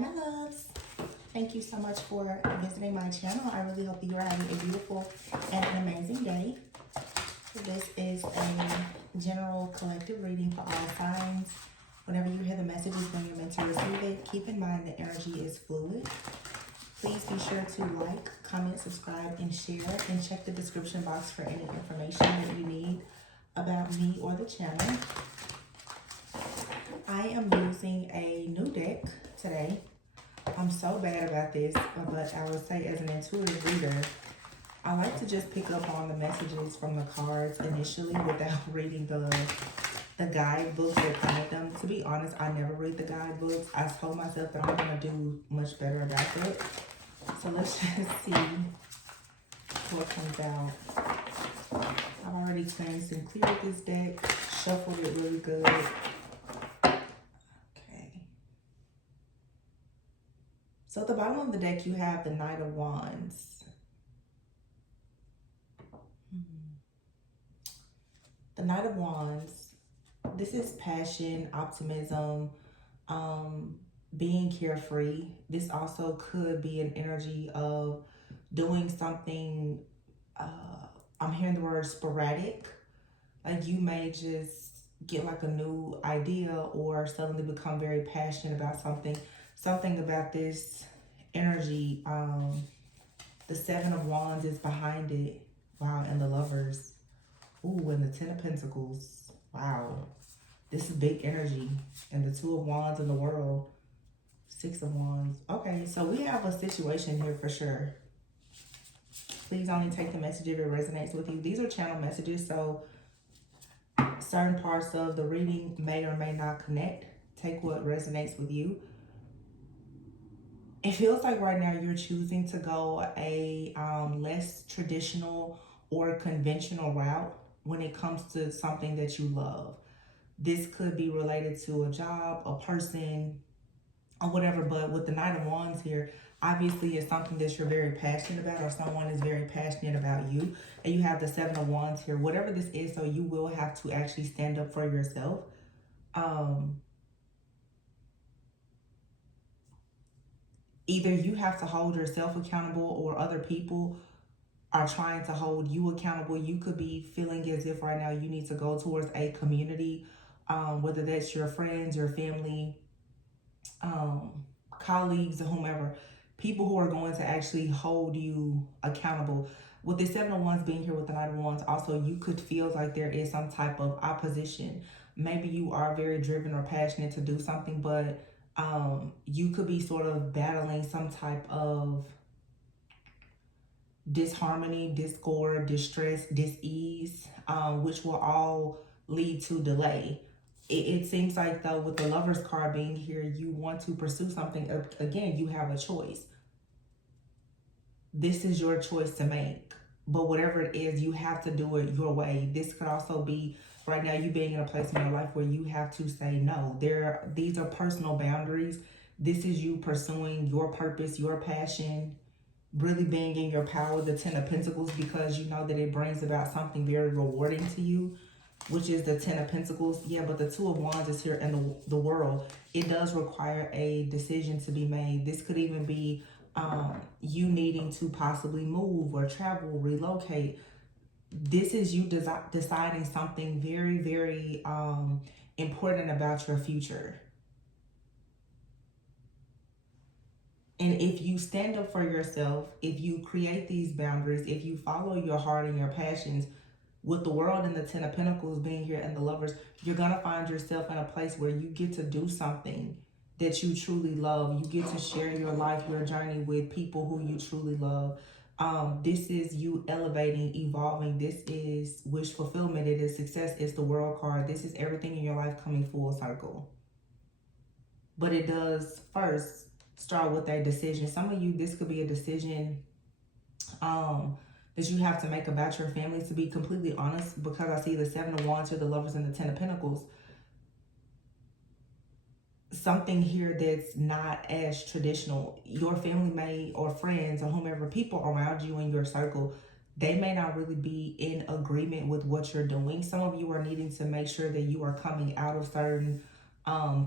my loves. Thank you so much for visiting my channel. I really hope that you are having a beautiful and an amazing day. This is a general collective reading for all signs. Whenever you hear the messages when you're meant to receive it, keep in mind the energy is fluid. Please be sure to like, comment, subscribe, and share, and check the description box for any information that you need about me or the channel. I am using a new deck today. I'm so bad about this, but I would say as an intuitive reader, I like to just pick up on the messages from the cards initially without reading the guidebooks that come with them. To be honest, I never read the guidebooks. I told myself that I'm going to do much better about that. So let's just see what comes out. I've already cleansed and cleared this deck, shuffled it really good. So at the bottom of the deck, you have the Knight of Wands. The Knight of Wands, this is passion, optimism, being carefree. This also could be an energy of doing something, I'm hearing the word sporadic. Like you may just get like a new idea or suddenly become very passionate about something. Something about this energy, the Seven of Wands is behind it. Wow, and the Lovers. Ooh, and the Ten of Pentacles. Wow, this is big energy. And the Two of Wands in the World. Six of Wands. Okay, so we have a situation here for sure. Please only take the message if it resonates with you. These are channel messages, so certain parts of the reading may or may not connect. Take what resonates with you. It feels like right now you're choosing to go a less traditional or conventional route when it comes to something that you love. This could be related to a job, a person, or whatever. But with the Knight of Wands here, obviously it's something that you're very passionate about, or someone is very passionate about you. And you have the Seven of Wands here. Whatever this is, so you will have to actually stand up for yourself. Either you have to hold yourself accountable or other people are trying to hold you accountable. You could be feeling as if right now you need to go towards a community, whether that's your friends, your family, colleagues, or whomever. People who are going to actually hold you accountable. With the Seven of Wands being here with the Knight of Wands, also you could feel like there is some type of opposition. Maybe you are very driven or passionate to do something, but you could be sort of battling some type of disharmony, discord, distress, dis-ease, which will all lead to delay. It seems like though with the Lovers card being here, you want to pursue something. Again, you have a choice. This is your choice to make. But whatever it is, you have to do it your way. This could also be right now you being in a place in your life where you have to say no. These are personal boundaries. This is you pursuing your purpose, your passion, really being in your power, the Ten of Pentacles, because you know that it brings about something very rewarding to you, which is the Ten of Pentacles. Yeah, but the Two of Wands is here in the World. It does require a decision to be made. This could even be you needing to possibly move or travel, relocate. This is you deciding something very, very important about your future. And if you stand up for yourself, if you create these boundaries, if you follow your heart and your passions, with the World and the Ten of Pentacles being here and the Lovers, you're going to find yourself in a place where you get to do something that you truly love. You get to share your life, your journey with people who you truly love. This is you elevating, evolving. This is wish fulfillment. It is success. It's the World card. This is everything in your life coming full circle. But it does first start with a decision. Some of you, this could be a decision that you have to make about your family, to be completely honest, because I see the Seven of Wands here, the Lovers, and the Ten of Pentacles. Something here that's not as traditional. Your family may, or friends, or whomever, people around you in your circle, they may not really be in agreement with what you're doing. Some of you are needing to make sure that you are coming out of certain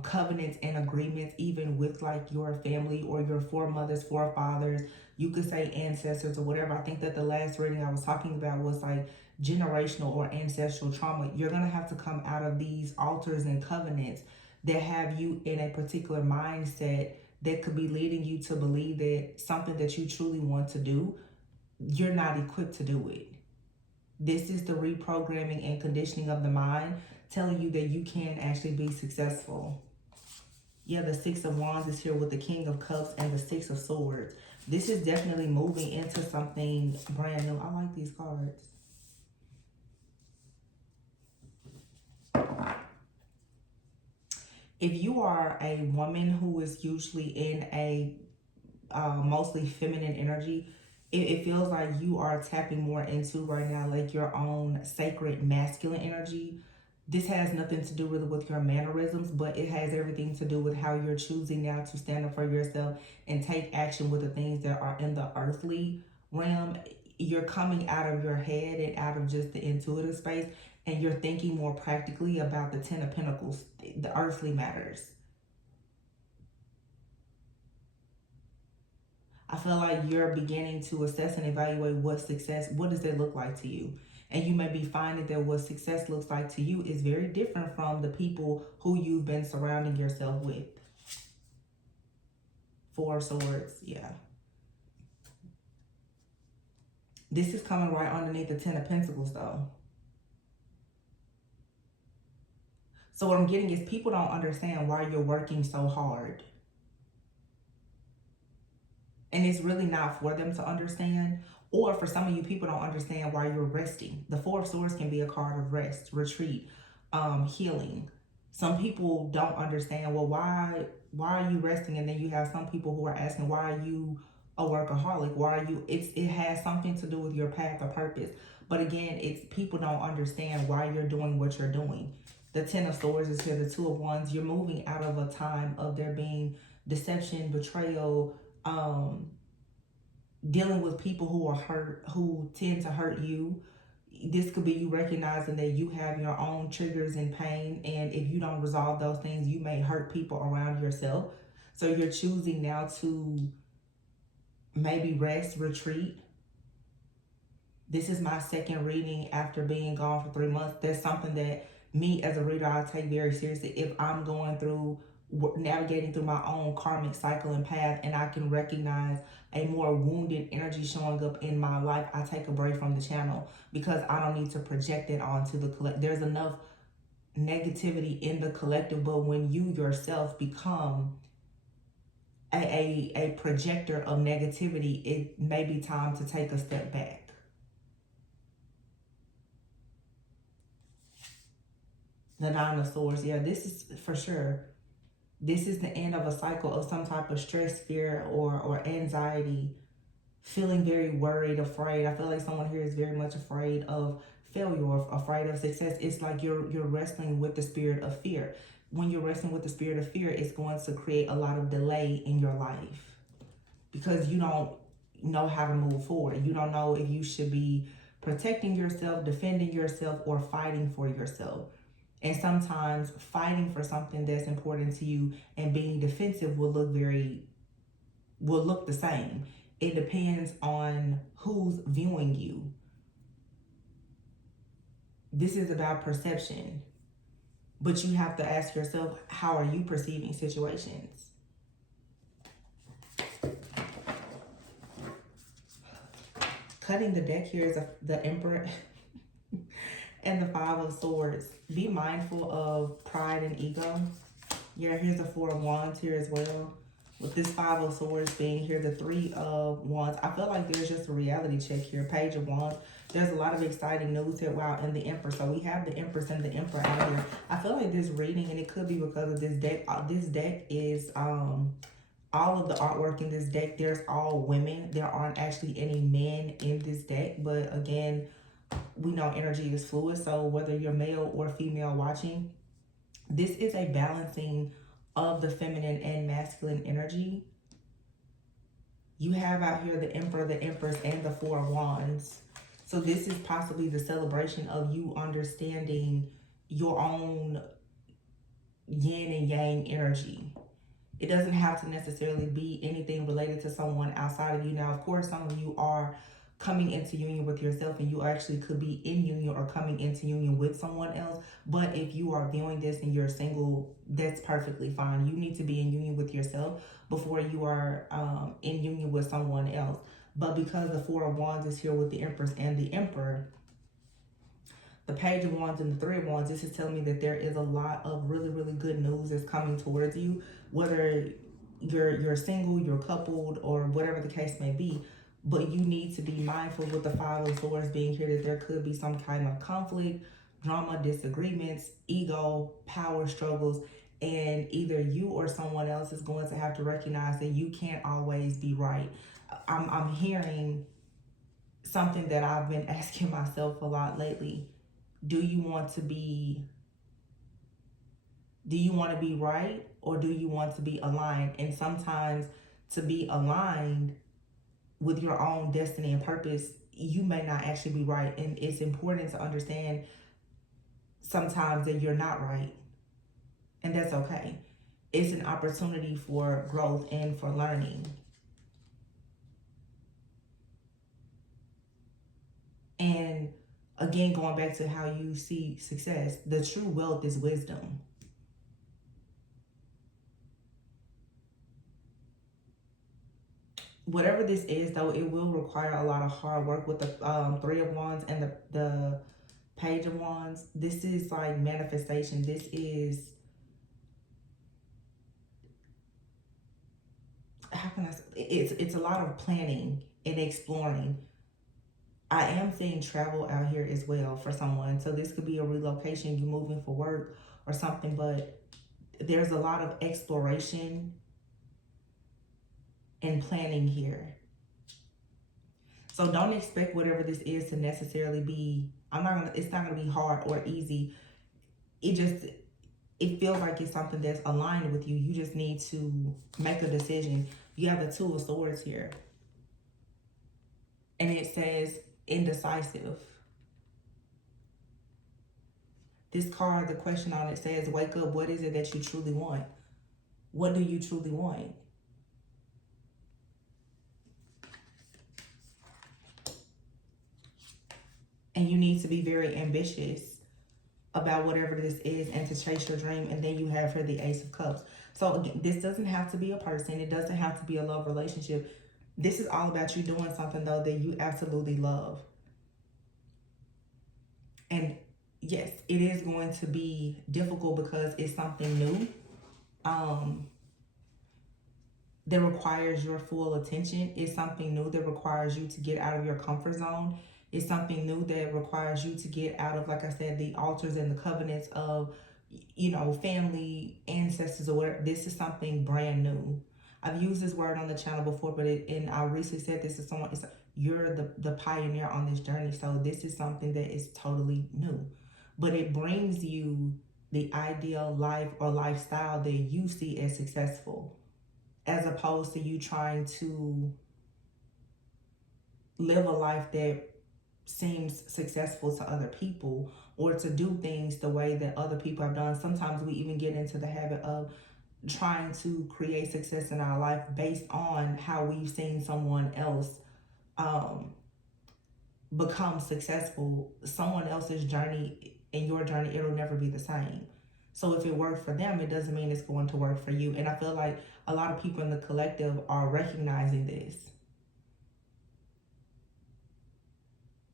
covenants and agreements, even with like your family or your foremothers, forefathers. You could say ancestors or whatever. I think that the last reading I was talking about was like generational or ancestral trauma. You're going to have to come out of these altars and covenants that have you in a particular mindset that could be leading you to believe that something that you truly want to do, you're not equipped to do it. This is the reprogramming and conditioning of the mind, telling you that you can actually be successful. Yeah, the Six of Wands is here with the King of Cups and the Six of Swords. This is definitely moving into something brand new. I like these cards. If you are a woman who is usually in a mostly feminine energy, it feels like you are tapping more into right now like your own sacred masculine energy. This has nothing to do really with your mannerisms, but it has everything to do with how you're choosing now to stand up for yourself and take action with the things that are in the earthly realm. You're coming out of your head and out of just the intuitive space, and you're thinking more practically about the Ten of Pentacles, the earthly matters. I feel like you're beginning to assess and evaluate what does it look like to you? And you may be finding that what success looks like to you is very different from the people who you've been surrounding yourself with. Four of Swords, yeah. This is coming right underneath the Ten of Pentacles though. So what I'm getting is people don't understand why you're working so hard. And it's really not for them to understand. Or for some of you, people don't understand why you're resting. The Four of Swords can be a card of rest, retreat, healing. Some people don't understand, well, why are you resting? And then you have some people who are asking, why are you a workaholic? Why are you, it has something to do with your path or purpose. But again, it's people don't understand why you're doing what you're doing. The Ten of Swords is here, the Two of Wands. You're moving out of a time of there being deception, betrayal, dealing with people who are hurt, who tend to hurt you. This could be you recognizing that you have your own triggers and pain, and if you don't resolve those things, you may hurt people around yourself. So you're choosing now to maybe rest, retreat. This is my second reading after being gone for 3 months. That's something that me as a reader, I take very seriously. If I'm going through navigating through my own karmic cycle and path, and I can recognize a more wounded energy showing up in my life, I take a break from the channel because I don't need to project it onto the collective. There's enough negativity in the collective, but when you yourself become a projector of negativity, it may be time to take a step back. The Nine of Swords, yeah, this is for sure. This is the end of a cycle of some type of stress, fear, or anxiety. Feeling very worried, afraid. I feel like someone here is very much afraid of failure, or afraid of success. It's like you're wrestling with the spirit of fear. When you're wrestling with the spirit of fear, it's going to create a lot of delay in your life because you don't know how to move forward. You don't know if you should be protecting yourself, defending yourself, or fighting for yourself. And sometimes fighting for something that's important to you and being defensive will look the same. It depends on who's viewing you. This is about perception. But you have to ask yourself, how are you perceiving situations? Cutting the deck here is the Emperor and the Five of Swords. Be mindful of pride and ego. Yeah, here's the Four of Wands here as well. With this Five of Swords being here, the Three of Wands. I feel like there's just a reality check here. Page of Wands. There's a lot of exciting news here. Wow, and the Emperor. So we have the Empress and the Emperor out here. I feel like this reading, and it could be because of this deck. This deck is all of the artwork in this deck. There's all women. There aren't actually any men in this deck. But again, we know energy is fluid. So whether you're male or female watching, this is a balancing of the feminine and masculine energy. You have out here the Emperor, the Empress, and the Four of Wands. So this is possibly the celebration of you understanding your own yin and yang energy. It doesn't have to necessarily be anything related to someone outside of you. Now, of course, some of you are coming into union with yourself, and you actually could be in union or coming into union with someone else. But if you are viewing this and you're single, that's perfectly fine. You need to be in union with yourself before you are in union with someone else. But because the Four of Wands is here with the Empress and the Emperor, the Page of Wands and the Three of Wands, this is telling me that there is a lot of really, really good news that's coming towards you, whether you're single, you're coupled, or whatever the case may be. But you need to be mindful with the Five of Swords being here that there could be some kind of conflict, drama, disagreements, ego, power struggles, and either you or someone else is going to have to recognize that you can't always be right. I'm hearing something that I've been asking myself a lot lately. Do you want to be right, or do you want to be aligned? And sometimes to be aligned with your own destiny and purpose, you may not actually be right. And it's important to understand sometimes that you're not right. And that's okay. It's an opportunity for growth and for learning. And again, going back to how you see success, the true wealth is wisdom. Whatever this is, though, it will require a lot of hard work with the Three of Wands and the Page of Wands. This is like manifestation. This is, how can I say, it's a lot of planning and exploring. I am seeing travel out here as well for someone. So this could be a relocation, you moving for work or something, but there's a lot of exploration and planning here. So don't expect whatever this is to necessarily be, it's not gonna be hard or easy. It feels like it's something that's aligned with you. You just need to make a decision. You have the Two of Swords here. And it says indecisive. This card, the question on it says, wake up, what is it that you truly want? What do you truly want? And you need to be very ambitious about whatever this is and to chase your dream. And then you have here the Ace of Cups. So again, this doesn't have to be a person. It doesn't have to be a love relationship. This is all about you doing something, though, that you absolutely love. And yes, it is going to be difficult because it's something new that requires your full attention. It's something new that requires you to get out of your comfort zone. It's something new that requires you to get out of, like I said, the altars and the covenants of, family, ancestors, or whatever. This is something brand new. I've used this word on the channel before, but and I recently said this to someone. You're the pioneer on this journey. So this is something that is totally new. But it brings you the ideal life or lifestyle that you see as successful, as opposed to you trying to live a life that seems successful to other people, or to do things the way that other people have done. Sometimes we even get into the habit of trying to create success in our life based on how we've seen someone else become successful. Someone else's journey and your journey, it'll never be the same. So if it worked for them, it doesn't mean it's going to work for you. And I feel like a lot of people in the collective are recognizing this.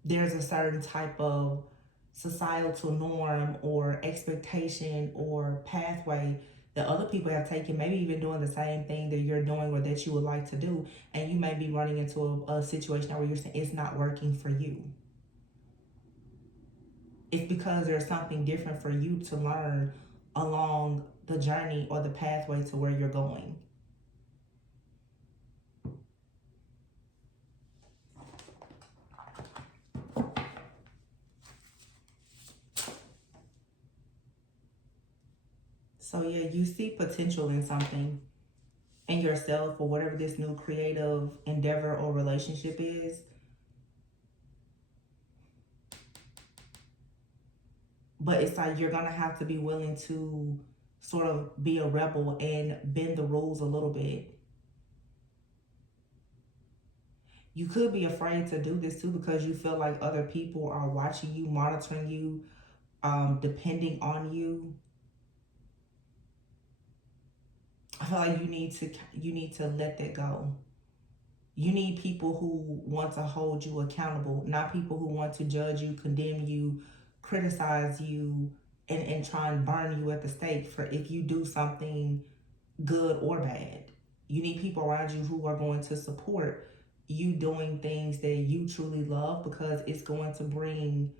There's a certain type of societal norm or expectation or pathway that other people have taken, maybe even doing the same thing that you're doing or that you would like to do, and you may be running into a situation where you're saying it's not working for you. It's because there's something different for you to learn along the journey or the pathway to where you're going. So yeah, you see potential in something, in yourself, or whatever this new creative endeavor or relationship is. But it's like you're gonna have to be willing to sort of be a rebel and bend the rules a little bit. You could be afraid to do this too because you feel like other people are watching you, monitoring you, depending on you. I feel like you need to let that go. You need people who want to hold you accountable, not people who want to judge you, condemn you, criticize you, and try and burn you at the stake for if you do something good or bad. You need people around you who are going to support you doing things that you truly love because it's going to bring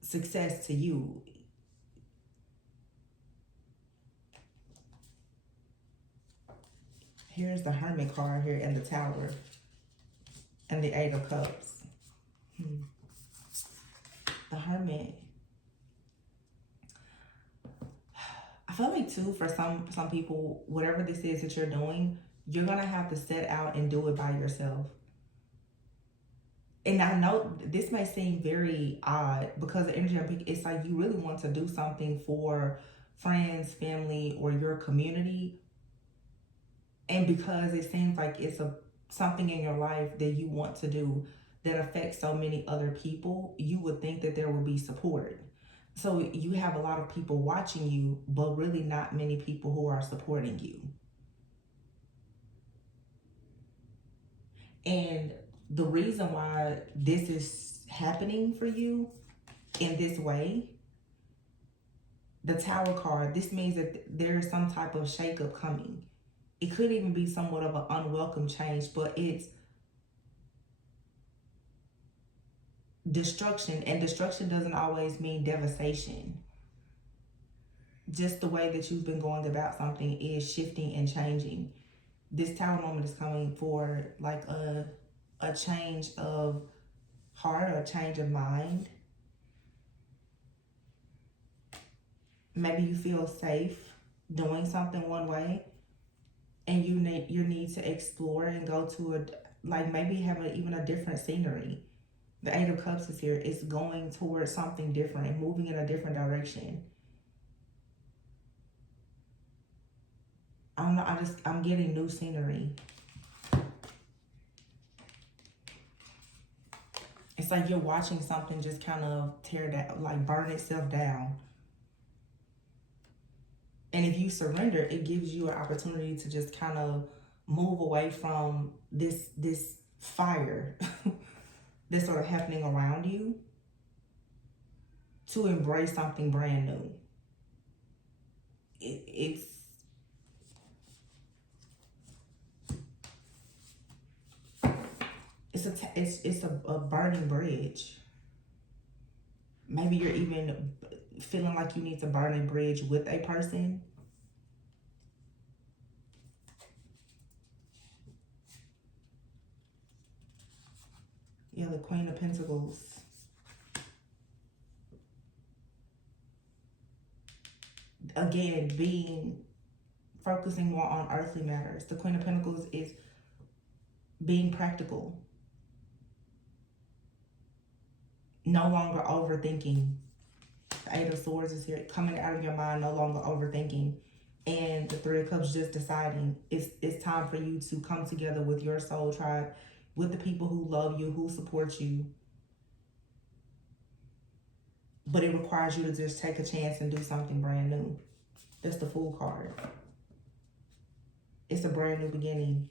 success to you. Here's the Hermit card here and the Tower and the Eight of Cups. The Hermit. I feel like too for some people, whatever this is that you're doing, you're gonna have to set out and do it by yourself. And I know this may seem very odd because the energy I'm picking, it's like you really want to do something for friends, family, or your community. And because it seems like it's something in your life that you want to do that affects so many other people, you would think that there would be support. So you have a lot of people watching you, but really not many people who are supporting you. And the reason why this is happening for you in this way, the Tower card, this means that there is some type of shakeup coming. It could even be somewhat of an unwelcome change, but it's destruction. And destruction doesn't always mean devastation. Just the way that you've been going about something is shifting and changing. This Tower moment is coming for like a change of heart or a change of mind. Maybe you feel safe doing something one way and you need to explore and go to maybe have even a different scenery. The Eight of Cups is here. It's going towards something different, moving in a different direction. I don't know, I'm getting new scenery. It's like you're watching something just kind of tear down, like burn itself down. And if you surrender, it gives you an opportunity to just kind of move away from this fire that's sort of happening around you to embrace something brand new. It's a burning bridge. Maybe you're even feeling like you need to burn a bridge with a person. Yeah, the Queen of Pentacles. Again, focusing more on earthly matters. The Queen of Pentacles is being practical. No longer overthinking. The Eight of Swords is here, coming out of your mind, no longer overthinking. And the Three of Cups, just deciding it's time for you to come together with your soul tribe, with the people who love you, who support you. But it requires you to just take a chance and do something brand new. That's the Fool card. It's a brand new beginning.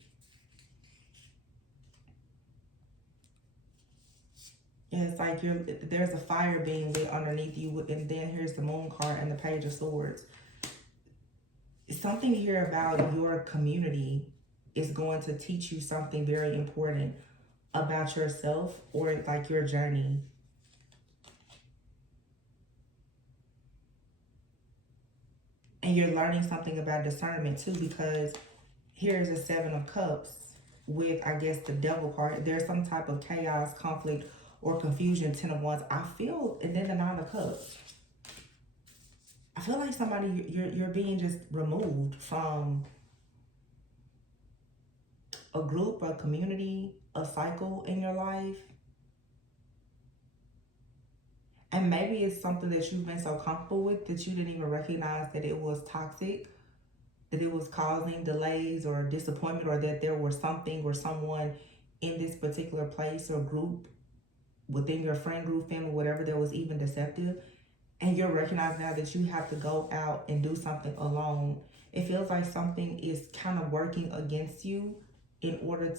Yeah, it's like there's a fire being lit underneath you, and then here's the Moon card and the Page of Swords. Something here about your community is going to teach you something very important about yourself or like your journey. And you're learning something about discernment too, because here's the Seven of Cups with, I guess, the Devil card. There's some type of chaos, conflict, or confusion. 10 of Wands, I feel. And then the Nine of Cups. I feel like somebody, you're being just removed from a group, a community, a cycle in your life. And maybe it's something that you've been so comfortable with that you didn't even recognize that it was toxic, that it was causing delays or disappointment, or that there was something or someone in this particular place or group within your friend group, family, whatever, that was even deceptive. And you're recognizing now that you have to go out and do something alone. It feels like something is kind of working against you in order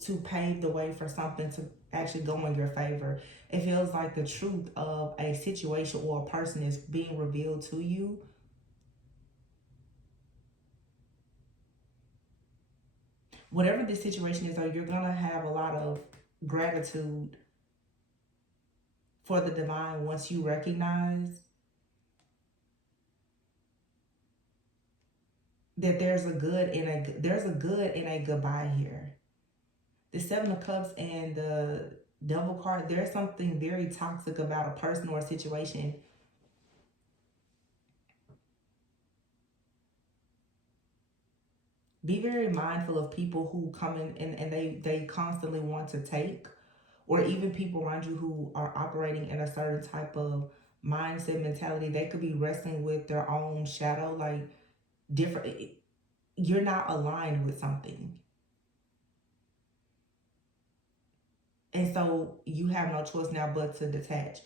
to pave the way for something to actually go in your favor. It feels like the truth of a situation or a person is being revealed to you. Whatever the situation is, though, you're going to have a lot of gratitude for the divine once you recognize that there's a good in a goodbye here. The Seven of Cups and the Devil card, there's something very toxic about a person or a situation. Be very mindful of people who come in and they constantly want to take, or even people around you who are operating in a certain type of mindset mentality. They could be wrestling with their own shadow, like different. You're not aligned with something. And so you have no choice now but to detach.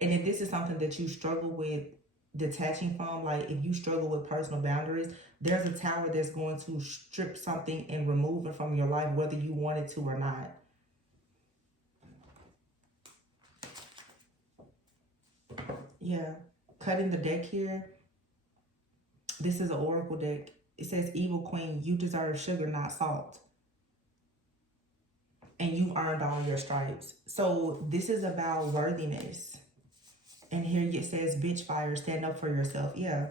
And if this is something that you struggle with detaching from, like if you struggle with personal boundaries, there's a tower that's going to strip something and remove it from your life, whether you want it to or not. Yeah. Cutting the deck here. This is an oracle deck. It says, Evil Queen, you deserve sugar, not salt. And you earned all your stripes. So this is about worthiness. And here it says, bitch fire, stand up for yourself. Yeah.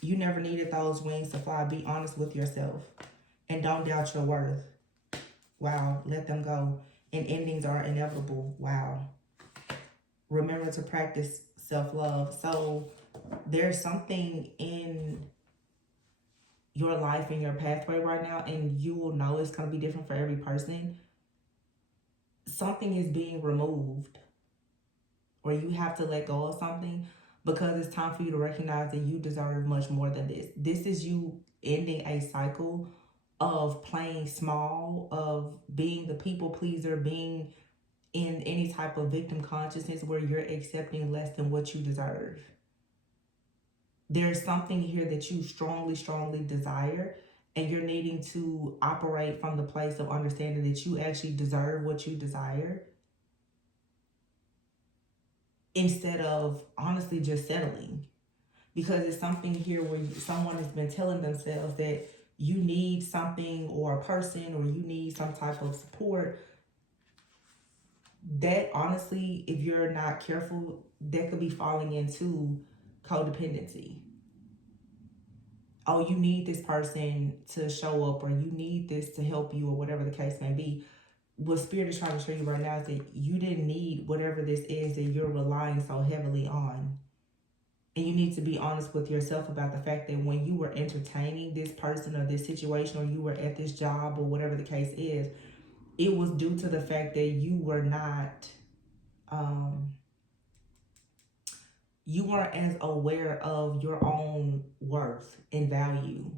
You never needed those wings to fly. Be honest with yourself. And don't doubt your worth. Wow. Let them go. And endings are inevitable. Wow. Remember to practice self-love. So there's something in your life and your pathway right now, and you will know it's going to be different for every person. Something is being removed, or you have to let go of something, because it's time for you to recognize that you deserve much more than this. This is you ending a cycle of playing small, of being the people pleaser, being in any type of victim consciousness where you're accepting less than what you deserve. There's something here that you strongly, strongly desire, and you're needing to operate from the place of understanding that you actually deserve what you desire, instead of honestly just settling. Because it's something here where someone has been telling themselves that you need something or a person, or you need some type of support. That honestly, if you're not careful, that could be falling into codependency. Oh, you need this person to show up, or you need this to help you, or whatever the case may be. What Spirit is trying to show you right now is that you didn't need whatever this is that you're relying so heavily on. And you need to be honest with yourself about the fact that when you were entertaining this person or this situation, or you were at this job or whatever the case is, it was due to the fact that um, you weren't as aware of your own worth and value.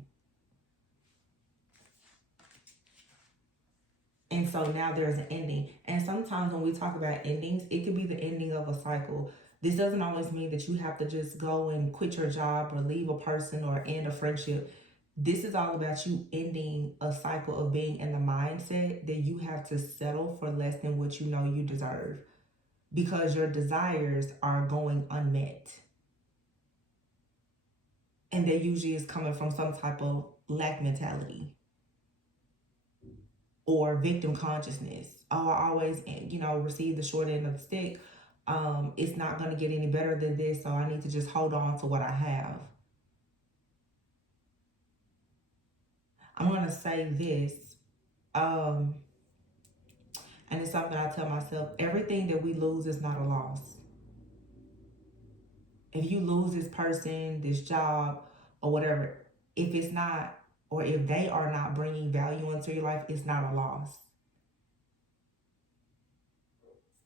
And so now there's an ending. And sometimes when we talk about endings, it could be the ending of a cycle. This doesn't always mean that you have to just go and quit your job or leave a person or end a friendship. This is all about you ending a cycle of being in the mindset that you have to settle for less than what you know you deserve, because your desires are going unmet. And that usually is coming from some type of lack mentality or victim consciousness. Oh, I always, receive the short end of the stick. It's not going to get any better than this, so I need to just hold on to what I have. I'm going to say this, and it's something I tell myself: everything that we lose is not a loss. If you lose this person, this job, or whatever, if it's not, or if they are not bringing value into your life, it's not a loss.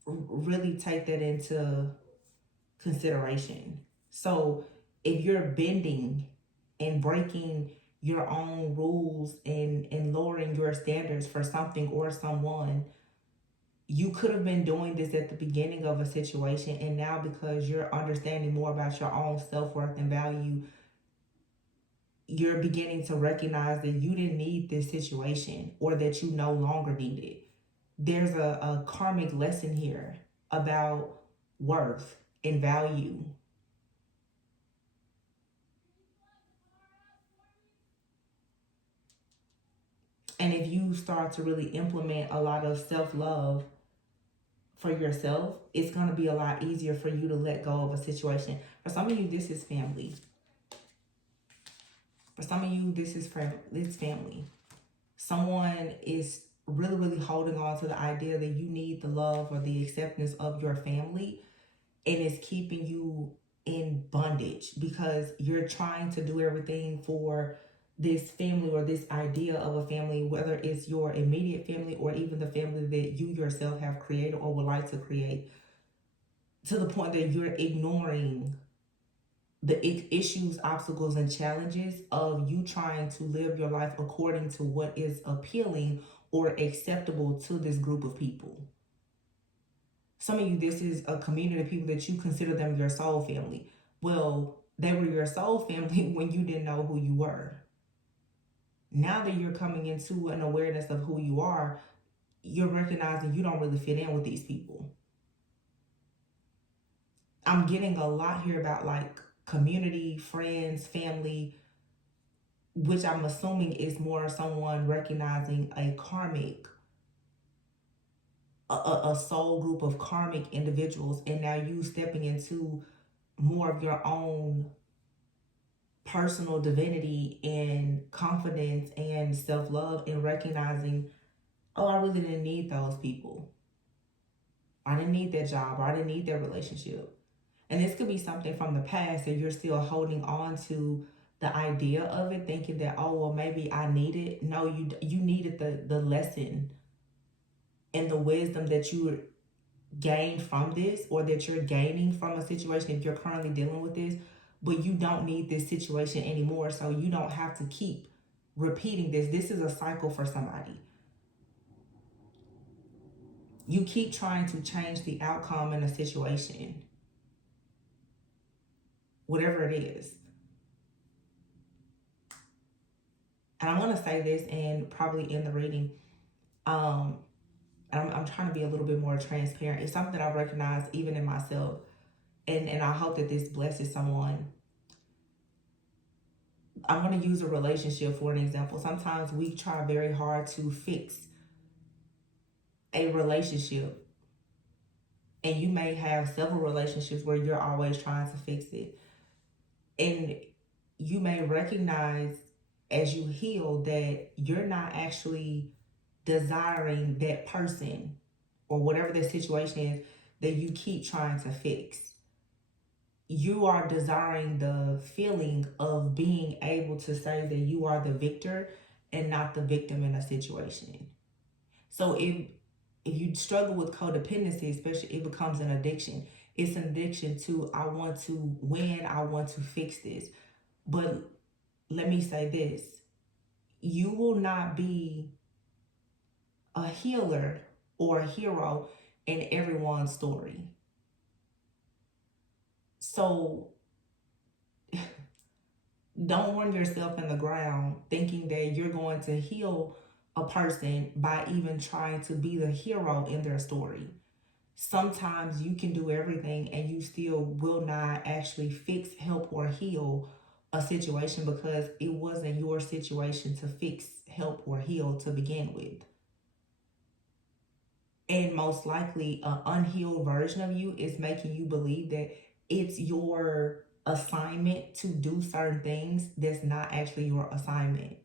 really take that into consideration. So if you're bending and breaking your own rules and lowering your standards for something or someone, you could have been doing this at the beginning of a situation, and now because you're understanding more about your own self-worth and value, you're beginning to recognize that you didn't need this situation or that you no longer need it. There's a karmic lesson here about worth and value. And if you start to really implement a lot of self-love for yourself, it's going to be a lot easier for you to let go of a situation. For some of you, this is family. For some of you, this family. Someone is really, really holding on to the idea that you need the love or the acceptance of your family, and it's keeping you in bondage because you're trying to do everything for this family or this idea of a family, whether it's your immediate family or even the family that you yourself have created or would like to create, to the point that you're ignoring the issues, obstacles, and challenges of you trying to live your life according to what is appealing or acceptable to this group of people. Some of you, this is a community of people that you consider them your soul family. Well, they were your soul family when you didn't know who you were. Now that you're coming into an awareness of who you are, you're recognizing you don't really fit in with these people. I'm getting a lot here about like community, friends, family, which I'm assuming is more someone recognizing a karmic, a soul group of karmic individuals, and now you stepping into more of your own personal divinity and confidence and self-love, and recognizing, oh, I really didn't need those people. I didn't need that job, or I didn't need that relationship. And this could be something from the past that you're still holding on to the idea of it, thinking that, oh, well, maybe I need it. No, you needed the lesson and the wisdom that you gained from this, or that you're gaining from a situation if you're currently dealing with this, but you don't need this situation anymore, so you don't have to keep repeating this. This is a cycle for somebody. You keep trying to change the outcome in a situation, whatever it is. And I'm going to say this and probably in the reading, I'm trying to be a little bit more transparent. It's something that I recognize even in myself, and I hope that this blesses someone. I'm going to use a relationship for an example. Sometimes we try very hard to fix a relationship, and you may have several relationships where you're always trying to fix it. And you may recognize as you heal that you're not actually desiring that person or whatever the situation is that you keep trying to fix. You are desiring the feeling of being able to say that you are the victor and not the victim in a situation. So if you struggle with codependency, especially, it becomes an addiction. It's an addiction to, I want to win, I want to fix this. But let me say this, you will not be a healer or a hero in everyone's story. So don't run yourself in the ground thinking that you're going to heal a person by even trying to be the hero in their story. Sometimes you can do everything and you still will not actually fix, help, or heal a situation because it wasn't your situation to fix, help, or heal to begin with. And most likely, an unhealed version of you is making you believe that it's your assignment to do certain things that's not actually your assignment.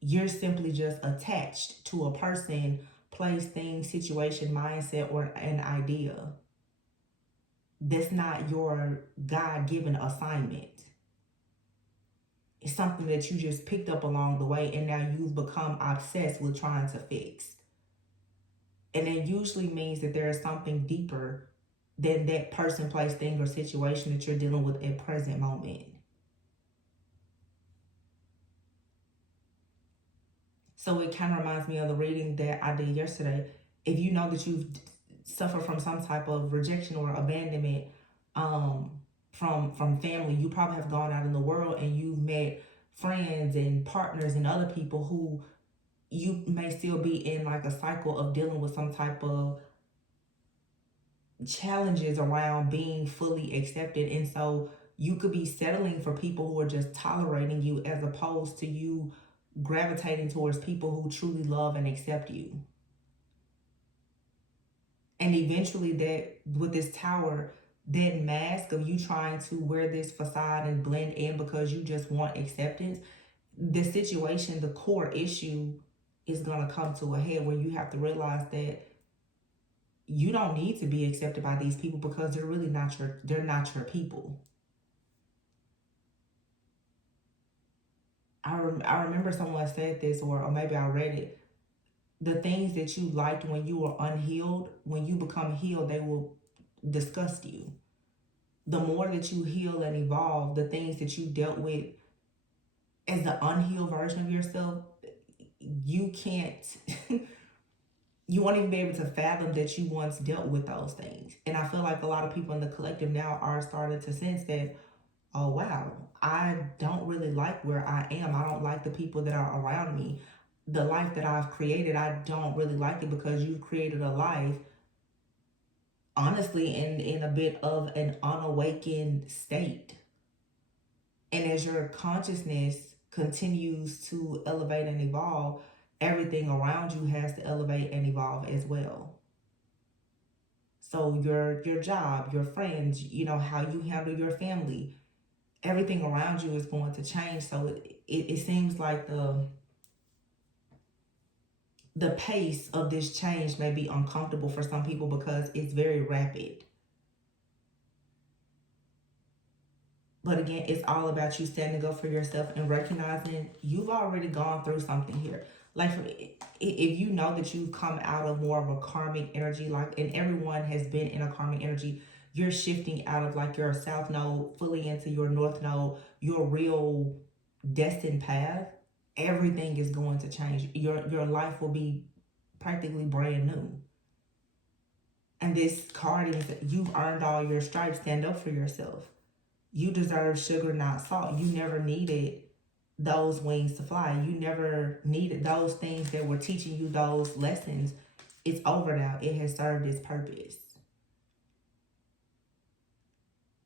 You're simply just attached to a person, place, thing, situation, mindset, or an idea. That's not your God-given assignment. It's something that you just picked up along the way, and now you've become obsessed with trying to fix. And it usually means that there is something deeper than that person, place, thing, or situation that you're dealing with at present moment. So it kind of reminds me of the reading that I did yesterday. If you know that you've suffered from some type of rejection or abandonment, um, from family, you probably have gone out in the world and you've met friends and partners and other people who you may still be in like a cycle of dealing with some type of challenges around being fully accepted. And so you could be settling for people who are just tolerating you as opposed to you gravitating towards people who truly love and accept you. And eventually, that with this tower, that mask of you trying to wear this facade and blend in because you just want acceptance, the situation, the core issue is going to come to a head where you have to realize that you don't need to be accepted by these people because they're really they're not your people. I remember someone said this, or maybe I read it. The things that you liked when you were unhealed, when you become healed, they will disgust you. The more that you heal and evolve, the things that you dealt with as the unhealed version of yourself, you can't you won't even be able to fathom that you once dealt with those things. And I feel like a lot of people in the collective now are starting to sense that, oh wow, I don't really like where I am. I don't like the people that are around me. The life that I've created, I don't really like it because you've created a life, honestly, in a bit of an unawakened state. And as your consciousness continues to elevate and evolve, everything around you has to elevate and evolve as well. So your job, your friends, how you handle your family, everything around you is going to change. So it seems like the pace of this change may be uncomfortable for some people because it's very rapid. But again, it's all about you standing up for yourself and recognizing you've already gone through something here. Like, if you know that you've come out of more of a karmic energy, like, and everyone has been in a karmic energy, you're shifting out of like your south node fully into your north node, your real destined path. Everything is going to change. Your life will be practically brand new. And this card is that you've earned all your stripes. Stand up for yourself. You deserve sugar, not salt. You never needed those wings to fly. You never needed those things that were teaching you those lessons. It's over now. It has served its purpose.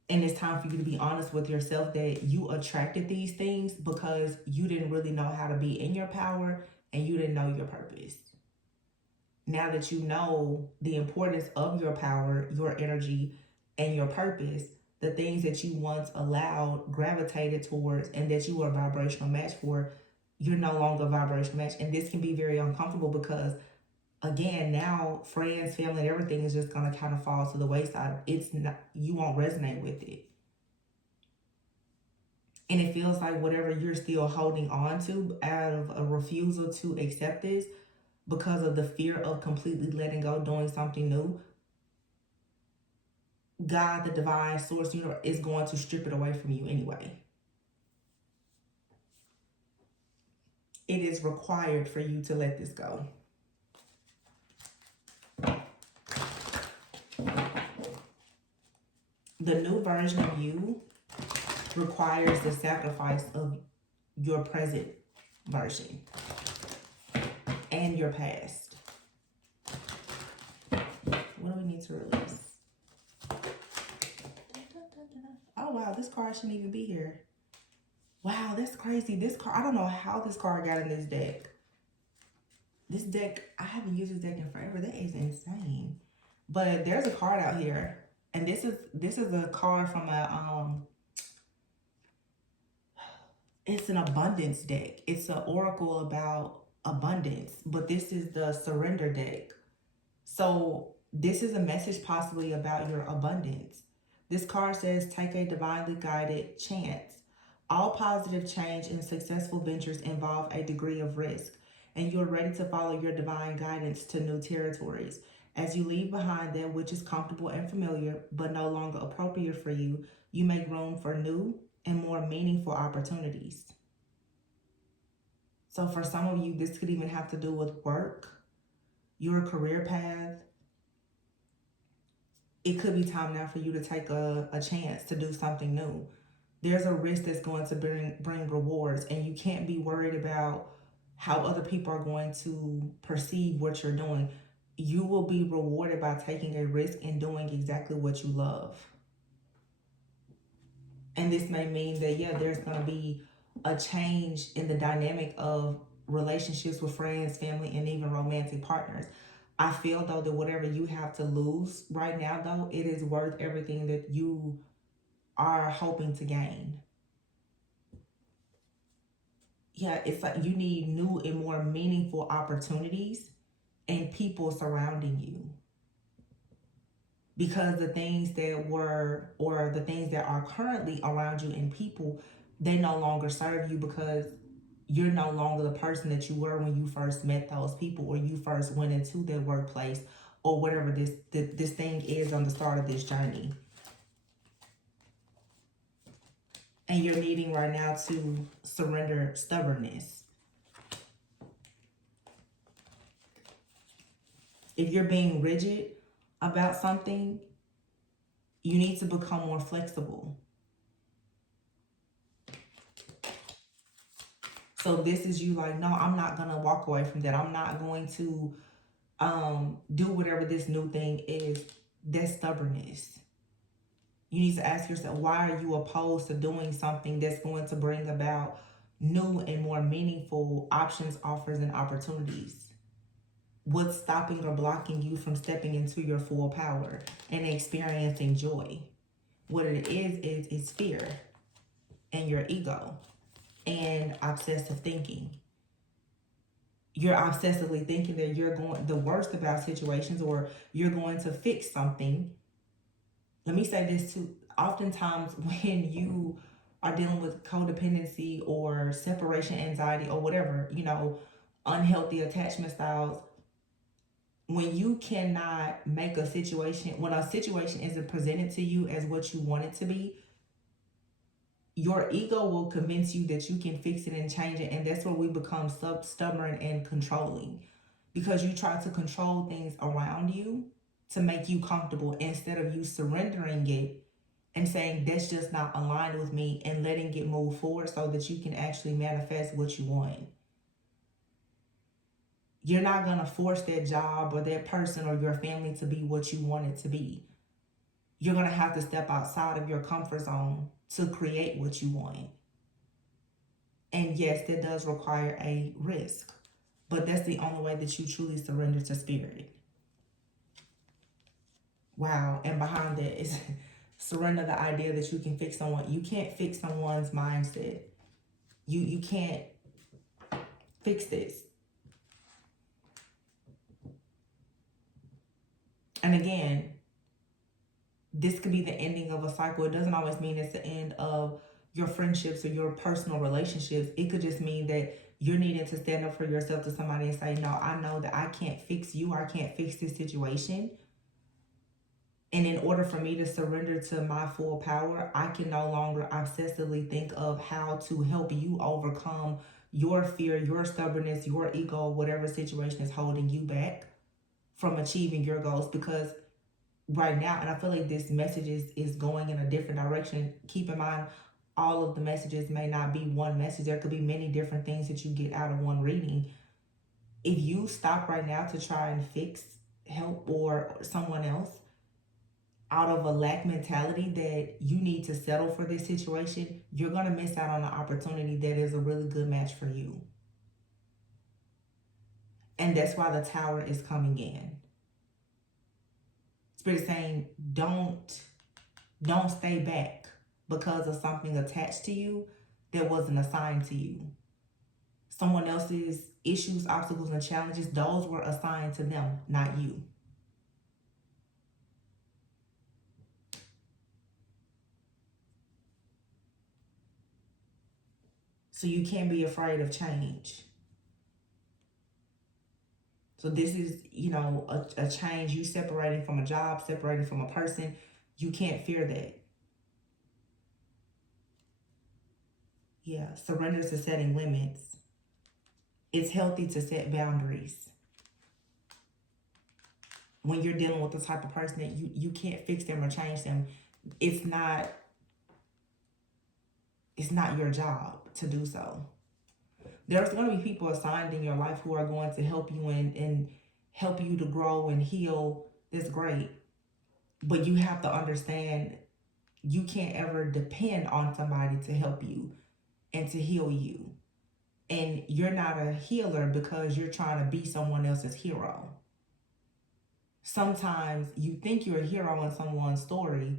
And it's time for you to be honest with yourself that you attracted these things because you didn't really know how to be in your power and you didn't know your purpose. Now that you know the importance of your power, your energy, and your purpose, the things that you once allowed, gravitated towards, and that you were a vibrational match for, you're no longer a vibrational match. And this can be very uncomfortable because, again, now friends, family, and everything is just going to kind of fall to the wayside. It's not, you won't resonate with it. And it feels like whatever you're still holding on to out of a refusal to accept this because of the fear of completely letting go, doing something new, God, the divine source, universe, is going to strip it away from you anyway. It is required for you to let this go. The new version of you requires the sacrifice of your present version and your past. What do we need to release? Oh wow, this card shouldn't even be here. Wow, that's crazy. This card, I don't know how this card got in this deck. This deck, I haven't used this deck in forever. That is insane. But there's a card out here, and this is a card from it's an abundance deck. It's an oracle about abundance, but this is the surrender deck. So this is a message possibly about your abundance. This card says, take a divinely guided chance. All positive change and successful ventures involve a degree of risk, and you're ready to follow your divine guidance to new territories. As you leave behind that which is comfortable and familiar, but no longer appropriate for you, you make room for new and more meaningful opportunities. So, for some of you, this could even have to do with work, your career path. It could be time now for you to take a chance to do something new. There's a risk that's going to bring rewards, and you can't be worried about how other people are going to perceive what you're doing. You will be rewarded by taking a risk and doing exactly what you love. And this may mean that, yeah, there's going to be a change in the dynamic of relationships with friends, family, and even romantic partners. I feel though that whatever you have to lose right now, though, it is worth everything that you are hoping to gain. Yeah, it's like you need new and more meaningful opportunities and people surrounding you, because the things that were, or the things that are currently around you and people, they no longer serve you, because you're no longer the person that you were when you first met those people, or you first went into their workplace, or whatever this thing is on the start of this journey. And you're needing right now to surrender stubbornness. If you're being rigid about something, you need to become more flexible. So this is you like, no, I'm not going to walk away from that. I'm not going to do whatever this new thing is. That's stubbornness. You need to ask yourself, why are you opposed to doing something that's going to bring about new and more meaningful options, offers, and opportunities? What's stopping or blocking you from stepping into your full power and experiencing joy? What it is fear and your ego and obsessive thinking. You're obsessively thinking that you're going the worst about situations, or you're going to fix something. Let me say this too. Oftentimes when you are dealing with codependency or separation anxiety or whatever, unhealthy attachment styles, when you cannot make a situation, when a situation isn't presented to you as what you want it to be, your ego will convince you that you can fix it and change it. And that's where we become stubborn and controlling, because you try to control things around you to make you comfortable, instead of you surrendering it and saying, that's just not aligned with me, and letting it move forward so that you can actually manifest what you want. You're not going to force that job or that person or your family to be what you want it to be. You're going to have to step outside of your comfort zone to create what you want. And yes, that does require a risk, but that's the only way that you truly surrender to spirit. Wow. And behind that is surrender the idea that you can fix someone. You can't fix someone's mindset. You can't fix this. And again, this could be the ending of a cycle. It doesn't always mean it's the end of your friendships or your personal relationships. It could just mean that you're needing to stand up for yourself to somebody and say, no, I know that I can't fix you. I can't fix this situation. And in order for me to surrender to my full power, I can no longer obsessively think of how to help you overcome your fear, your stubbornness, your ego, whatever situation is holding you back from achieving your goals. Because right now, and I feel like this message is going in a different direction. Keep in mind, all of the messages may not be one message. There could be many different things that you get out of one reading. If you stop right now to try and fix, help, or someone else out of a lack mentality that you need to settle for this situation, you're going to miss out on an opportunity that is a really good match for you. And that's why the Tower is coming in. Spirit is saying, don't stay back because of something attached to you that wasn't assigned to you. Someone else's issues, obstacles, and challenges, those were assigned to them, not you. So you can't be afraid of change. So this is, a change. You separating from a job, separating from a person. You can't fear that. Yeah, surrender to setting limits. It's healthy to set boundaries. When you're dealing with the type of person that you can't fix them or change them, it's not your job to do so. There's going to be people assigned in your life who are going to help you and help you to grow and heal. That's great. But you have to understand you can't ever depend on somebody to help you and to heal you. And you're not a healer because you're trying to be someone else's hero. Sometimes you think you're a hero in someone's story,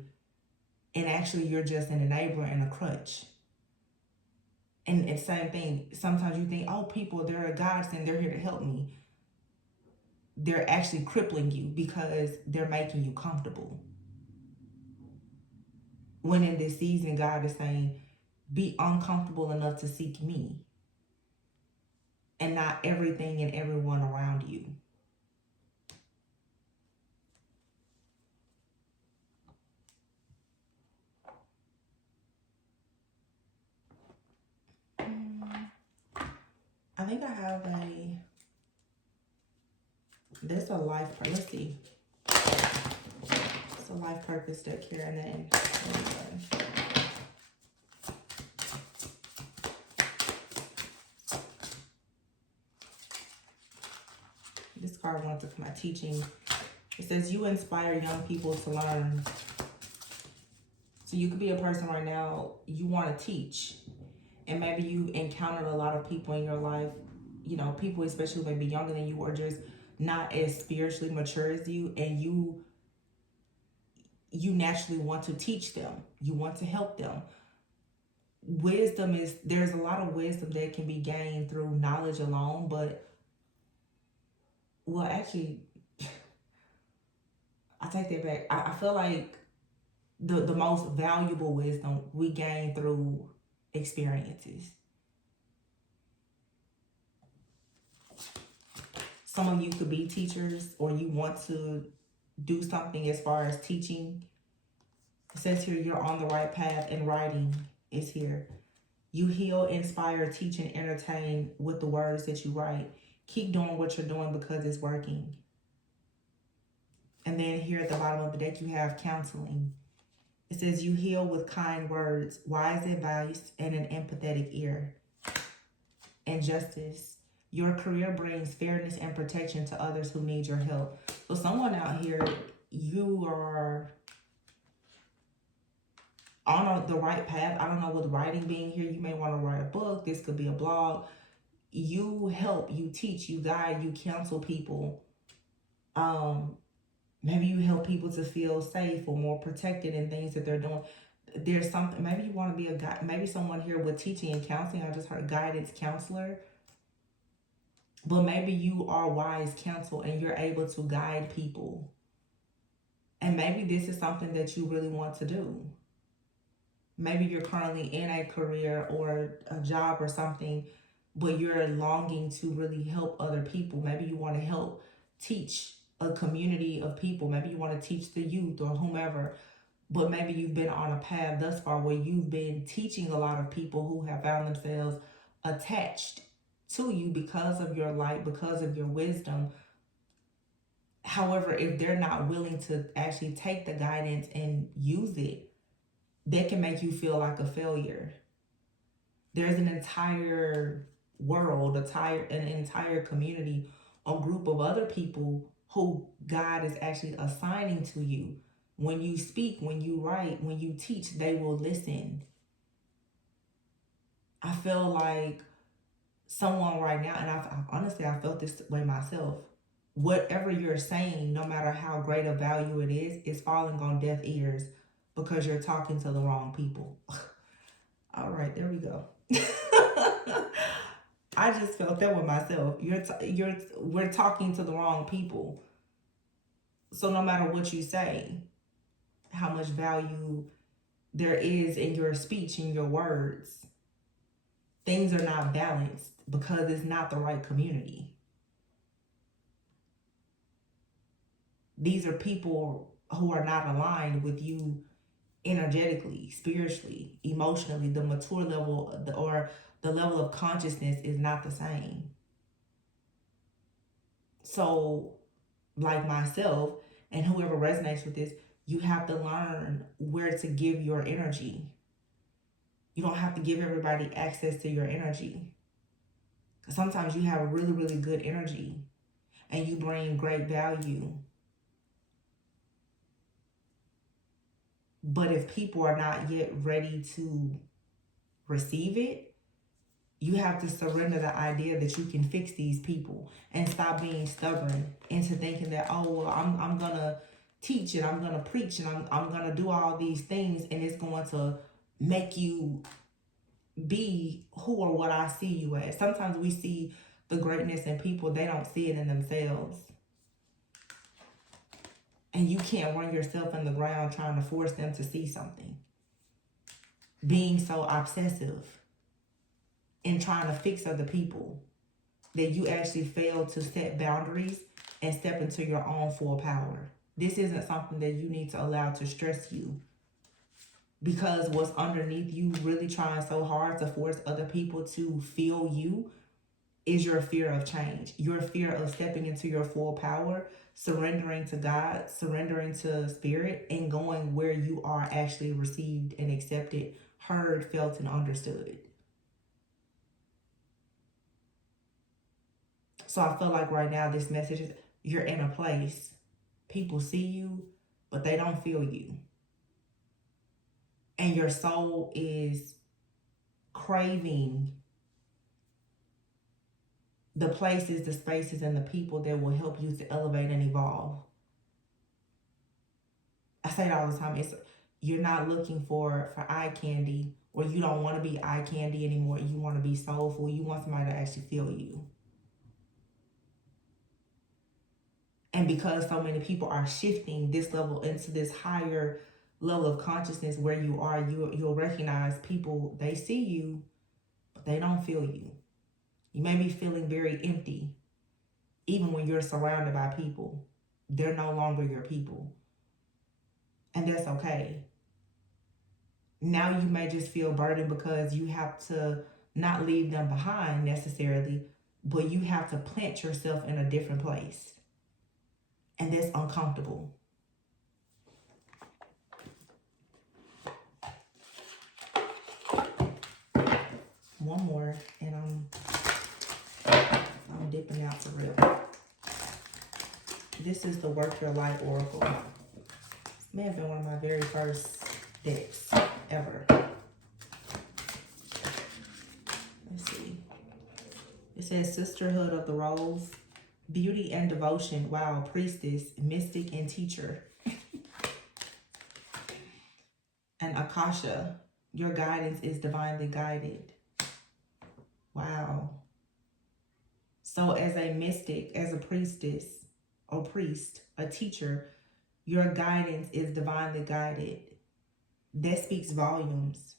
and actually you're just an enabler and a crutch. And it's the same thing. Sometimes you think, oh, people, they're a godsend, they're here to help me. They're actually crippling you because they're making you comfortable. When in this season, God is saying, be uncomfortable enough to seek me and not everything and everyone around you. I think I have there's a life, let's see. It's a life purpose deck here, and then, this card wants to come out teaching. It says you inspire young people to learn. So you could be a person right now, you want to teach. And maybe you encountered a lot of people in your life, people especially maybe younger than you or just not as spiritually mature as you, and you naturally want to teach them. You want to help them. There's a lot of wisdom that can be gained through knowledge alone, but, well, actually, I take that back. I feel like the most valuable wisdom we gain through experiences. Some of you could be teachers, or you want to do something as far as teaching. It says here you're on the right path, and writing is here. You heal, inspire, teach, and entertain with the words that you write. Keep doing what you're doing because it's working. And then here at the bottom of the deck, you have counseling. It says you heal with kind words, wise advice, and an empathetic ear. And justice. Your career brings fairness and protection to others who need your help. So someone out here, you are on the right path. I don't know, with writing being here, you may want to write a book. This could be a blog. You help, you teach, you guide, you counsel people. Maybe you help people to feel safe or more protected in things that they're doing. There's something, maybe you want to be a guide. Maybe someone here with teaching and counseling. I just heard guidance counselor. But maybe you are wise counsel and you're able to guide people. And maybe this is something that you really want to do. Maybe you're currently in a career or a job or something, but you're longing to really help other people. Maybe you want to help teach a community of people. Maybe you want to teach the youth or whomever. But maybe you've been on a path thus far where you've been teaching a lot of people who have found themselves attached to you because of your light, because of your wisdom. However, if they're not willing to actually take the guidance and use it, that can make you feel like a failure. There's an entire world, an entire community, a group of other people who God is actually assigning to you. When you speak, when you write, when you teach, they will listen. I feel like someone right now, and honestly, I felt this way myself. Whatever you're saying, no matter how great a value it is falling on deaf ears because you're talking to the wrong people. All right, there we go. I just felt that with myself. We're talking to the wrong people. So no matter what you say, how much value there is in your speech, in your words, things are not balanced because it's not the right community. These are people who are not aligned with you energetically, spiritually, emotionally. The mature level or the level of consciousness is not the same. So, like myself and whoever resonates with this, you have to learn where to give your energy. You don't have to give everybody access to your energy. Because sometimes you have really, really good energy and you bring great value. But if people are not yet ready to receive it, you have to surrender the idea that you can fix these people and stop being stubborn into thinking that, oh, well, I'm going to teach and I'm going to preach and I'm going to do all these things and it's going to make you be who or what I see you as. Sometimes we see the greatness in people, they don't see it in themselves. And you can't run yourself in the ground trying to force them to see something. Being so obsessive and trying to fix other people that you actually fail to set boundaries and step into your own full power. This isn't something that you need to allow to stress you, because what's underneath you really trying so hard to force other people to feel you is your fear of change, your fear of stepping into your full power, surrendering to God, surrendering to spirit, and going where you are actually received and accepted, heard, felt, and understood. So I feel like right now this message is you're in a place, people see you, but they don't feel you. And your soul is craving the places, the spaces, and the people that will help you to elevate and evolve. I say it all the time. You're not looking for eye candy, or you don't want to be eye candy anymore. You want to be soulful. You want somebody to actually feel you. And because so many people are shifting this level into this higher level of consciousness where you are, you'll recognize people, they see you, but they don't feel you. You may be feeling very empty, even when you're surrounded by people. They're no longer your people. And that's okay. Now you may just feel burdened because you have to not leave them behind necessarily, but you have to plant yourself in a different place. And that's uncomfortable. One more, and I'm dipping out for real. This is the Work Your Light Oracle. This may have been one of my very first decks ever. Let's see. It says Sisterhood of the Rose, Beauty and Devotion. Wow, Priestess, Mystic, and Teacher. And Akasha, your guidance is divinely guided. Wow. So as a mystic, as a priestess or priest, a teacher, your guidance is divinely guided. That speaks volumes.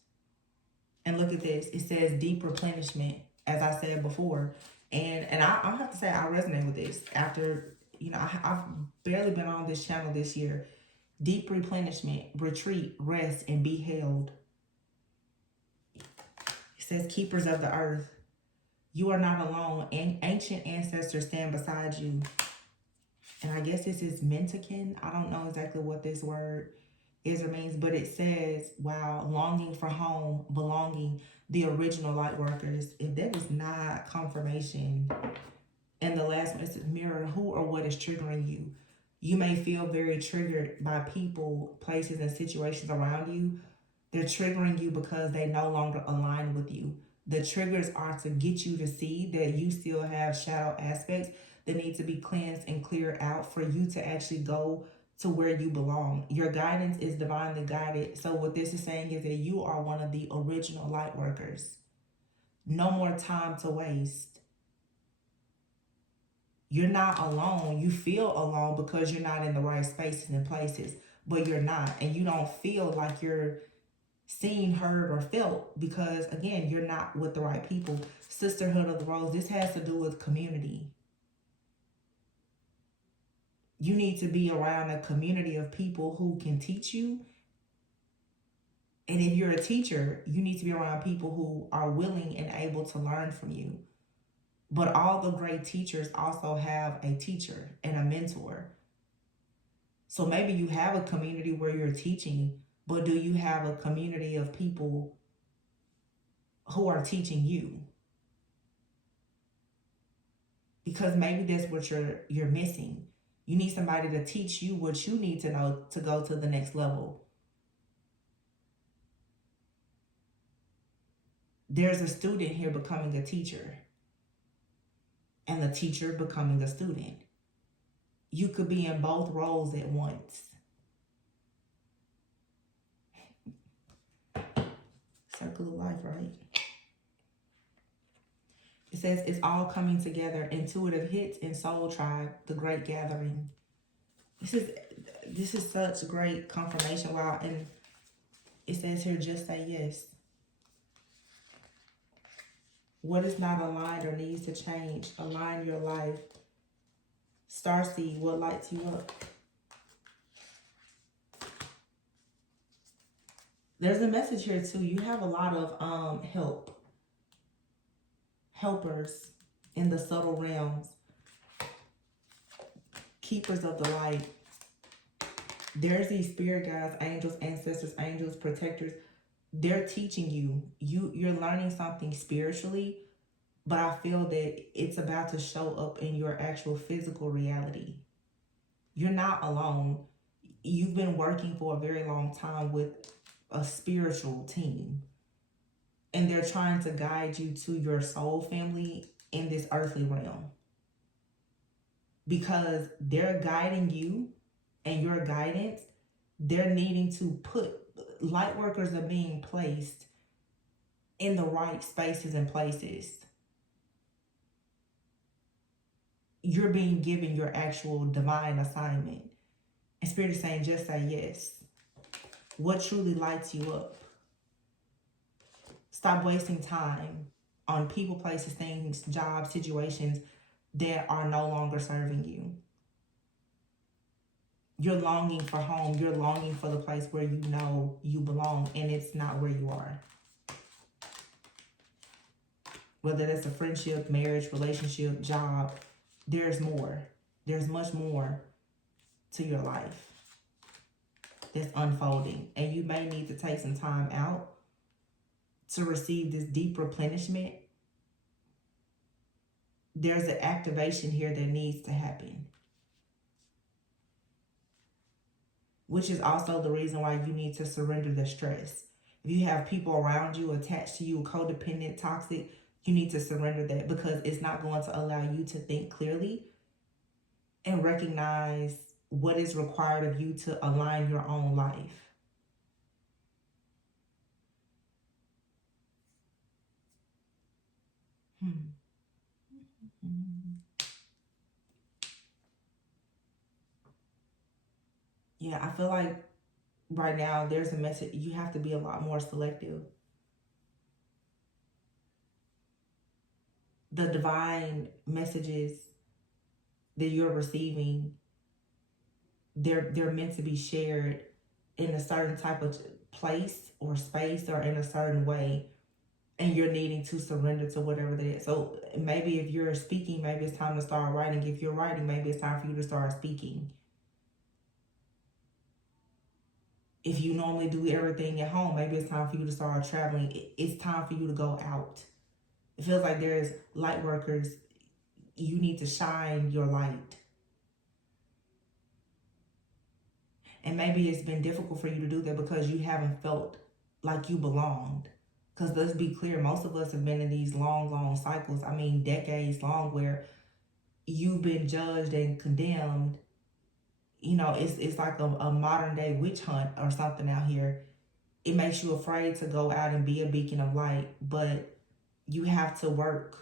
And look at this. It says deep replenishment, as I said before. And I have to say I resonate with this. After, I've barely been on this channel this year. Deep replenishment, retreat, rest, and be held. It says keepers of the earth. You are not alone. Ancient ancestors stand beside you. And I guess this is Mentakin. I don't know exactly what this word is or means, but it says, wow, longing for home, belonging, the original light workers. If that is not confirmation. And the last one is mirror, who or what is triggering you. You may feel very triggered by people, places, and situations around you. They're triggering you because they no longer align with you. The triggers are to get you to see that you still have shadow aspects that need to be cleansed and cleared out for you to actually go to where you belong. Your guidance is divinely guided. So what this is saying is that you are one of the original light workers. No more time to waste. You're not alone. You feel alone because you're not in the right spaces and places, but you're not. And you don't feel like you're seen, heard, or felt, because again, you're not with the right people. Sisterhood of the Rose, this has to do with community. You need to be around a community of people who can teach you. And if you're a teacher, you need to be around people who are willing and able to learn from you. But all the great teachers also have a teacher and a mentor. So maybe you have a community where you're teaching, but do you have a community of people who are teaching you? Because maybe that's what you're missing. You need somebody to teach you what you need to know to go to the next level. There's a student here becoming a teacher, and the teacher becoming a student. You could be in both roles at once. Circle of life, right? It says it's all coming together. Intuitive hits and soul tribe, the great gathering. This is such great confirmation. Wow. And it says here, just say yes. What is not aligned or needs to change? Align your life. Starseed, what lights you up? There's a message here too. You have a lot of helpers in the subtle realms. Keepers of the light. There's these spirit guides, angels, ancestors, angels, protectors. They're teaching you. You're learning something spiritually, but I feel that it's about to show up in your actual physical reality. You're not alone. You've been working for a very long time with a spiritual team, and they're trying to guide you to your soul family in this earthly realm, because they're guiding you and your guidance. They're needing to put light workers are being placed in the right spaces and places. You're being given your actual divine assignment. And Spirit is saying, just say yes. What truly lights you up? Stop wasting time on people, places, things, jobs, situations that are no longer serving you. You're longing for home. You're longing for the place where you know you belong, and it's not where you are. Whether that's a friendship, marriage, relationship, job, there's more. There's much more to your life that's unfolding. And you may need to take some time out to receive this deep replenishment. There's an activation here that needs to happen, which is also the reason why you need to surrender the stress. If you have people around you attached to you, codependent, toxic, you need to surrender that, because it's not going to allow you to think clearly and recognize what is required of you to align your own life. Yeah, I feel like right now there's a message. You have to be a lot more selective. The divine messages that you're receiving, they're meant to be shared in a certain type of place or space or in a certain way, and you're needing to surrender to whatever that is. So maybe if you're speaking, maybe it's time to start writing. If you're writing, maybe it's time for you to start speaking. If you normally do everything at home, maybe it's time for you to start traveling. It's time for you to go out. It feels like there's light workers. You need to shine your light. And maybe it's been difficult for you to do that because you haven't felt like you belonged. Because let's be clear, most of us have been in these long cycles. I mean, decades long, where you've been judged and condemned. You know, it's like a modern day witch hunt or something out here. It makes you afraid to go out and be a beacon of light, but you have to work.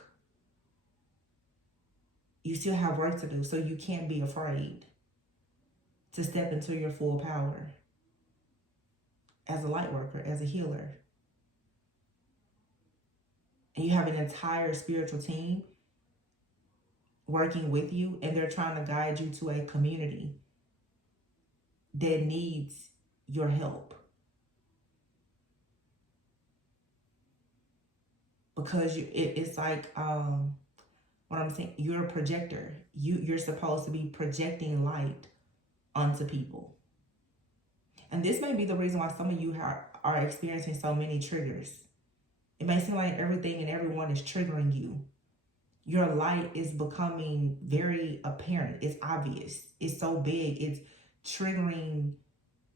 You still have work to do, so you can't be afraid to step into your full power. as a light worker, as a healer. And you have an entire spiritual team working with you, and they're trying to guide you to a community that needs your help. Because it's like what I'm saying, you're a projector. You're supposed to be projecting light onto people. And this may be the reason why some of you are experiencing so many triggers. It may seem like everything and everyone is triggering you. Your light is becoming very apparent. It's obvious. It's so big. It's triggering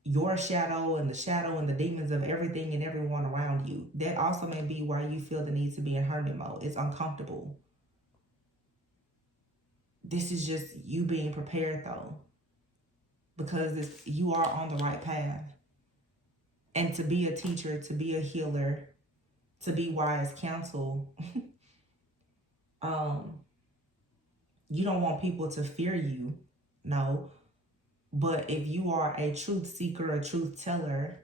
your shadow and the demons of everything and everyone around you. That also may be why you feel the need to be in hermit mode. It's uncomfortable. This is just you being prepared though, because you are on the right path. And to be a teacher, to be a healer, to be wise counsel, you don't want people to fear you, no. But if you are a truth seeker, a truth teller,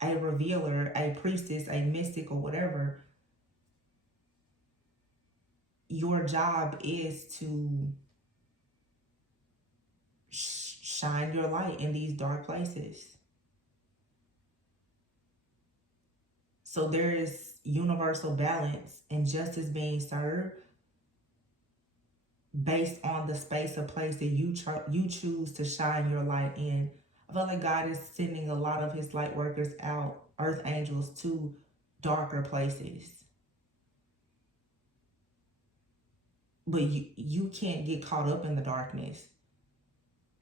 a revealer, a priestess, a mystic, or whatever, your job is to shine your light in these dark places. So there is universal balance and justice being served based on the space or place that you choose to shine your light in. I feel like God is sending a lot of his light workers out, earth angels, to darker places. But you can't get caught up in the darkness.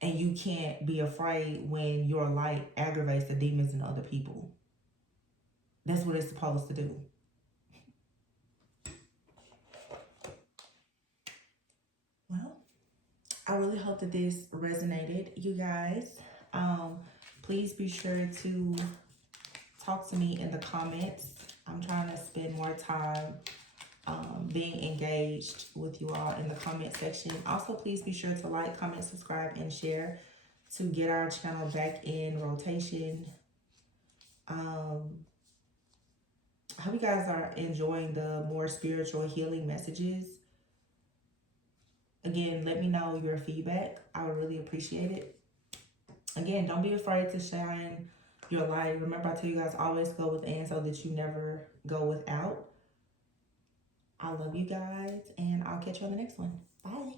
And you can't be afraid when your light aggravates the demons in other people. That's what it's supposed to do. Well, I really hope that this resonated, you guys. Please be sure to talk to me in the comments. I'm trying to spend more time being engaged with you all in the comment section. Also, please be sure to like, comment, subscribe, and share to get our channel back in rotation. I hope you guys are enjoying the more spiritual healing messages. Again, let me know your feedback. I would really appreciate it. Again, don't be afraid to shine your light. Remember, I tell you guys, always go within so that you never go without. I love you guys, and I'll catch you on the next one. Bye.